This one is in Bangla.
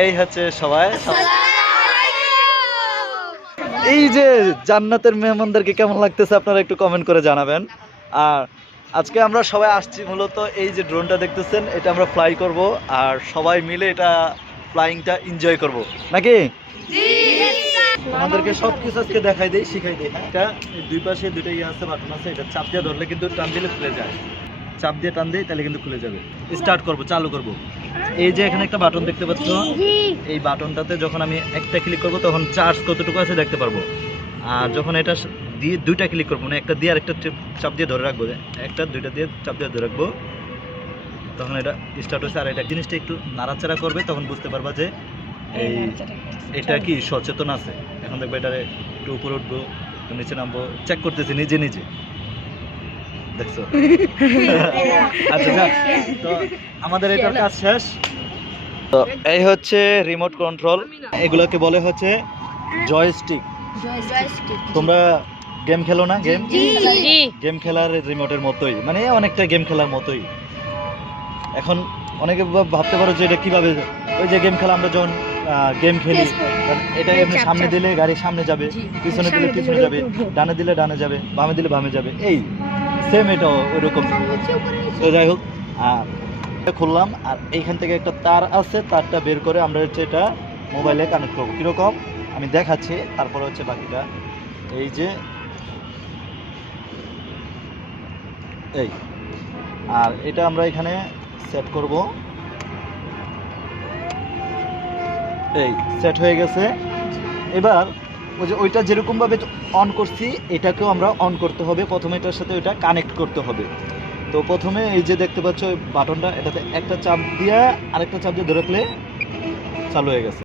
এই হচ্ছে সবাই। এই যে জান্নাতের মেহমানদেরকে কেমন লাগতেছে আপনারা একটু কমেন্ট করে জানাবেন। আর আজকে আমরা সবাই আসছি মূলত এই যে ড্রোনটা দেখতেছেন এটা আমরা ফ্লাই করব আর সবাই মিলে এটা ফ্লাইংটা এনজয় করব। নাকি? আমাদেরকে সব কিছু আজকে দেখাই দেই শিখাই দেই? এটা দুই পাশে দুটো ইয়ে আছে বাটন আছে এটা চাপ দিয়ে ধরলে কিন্তু টান দিলে খুলে যায়। চাপ দিয়ে টান দিই তাহলে কিন্তু খুলে যাবে। স্টার্ট করব চালু করব। এই যে এখানে একটা বাটন দেখতে পাচ্ছ? এই বাটনটাতে যখন আমি একটা ক্লিক করব তখন চার্জ কতটুকু আছে দেখতে পারব। আর যখন এটা দিয়ে দুইটা ক্লিক করব মানে একটা দিয়ে আরেকটা চাপ দিয়ে ধরে রাখব একটা দুইটা দিয়ে চাপ দিয়ে ধরে রাখব তখন এটা স্টার্ট হচ্ছে আর এটা জিনিসটা একটু নাড়াচাড়া করবে তখন বুঝতে পারবা যে এই এটা কি সচেতন আছে? এখন দেখব এটা একটু উপরে উঠবো নিচে নামবো চেক করতেছি নিজে নিজে। দেখছ? আচ্ছা যাক, তো আমাদের এটার কাজ শেষ। তো এই হচ্ছে রিমোট কন্ট্রোল এগুলোকে বলে হচ্ছে জয়স্টিক তোমরা গেম খেলো না? গেম গেম খেলার রিমোটের মতোই। মানে অনেকটা গেম খেলার মতোই। এখন অনেকে ভাবতে পারো যে এটা কীভাবে ওই যে গেম খেলা আমরা যখন গেম খেলি এটা এমনি সামনে দিলে গাড়ি সামনে যাবে পিছনে দিলে পিছনে যাবে ডানে দিলে ডানে যাবে বামে দিলে বামে যাবে। এই সেম এটা, ওইরকম। যাই হোক, আর এটা খুললাম, আর এইখান থেকে একটা তার আছে, তারটা বের করে আমরা হচ্ছে এটা মোবাইলে কানেক্ট করব। কীরকম? আমি দেখাচ্ছি, তারপরে হচ্ছে বাকিটা। এই যে, এই। আর এটা আমরা এখানে সেট করব। এই সেট হয়ে গেছে। এবার ওই যে ওইটা যেরকমভাবে অন করছি, এটাকেও আমরা অন করতে হবে। প্রথমে এটার সাথে ওইটা কানেক্ট করতে হবে। তো প্রথমে এই যে দেখতে পাচ্ছ বাটনটা এটাতে একটা চাপ দিয়ে আরেকটা চাপ দিয়ে ধরে রাখলে চালু হয়ে গেছে।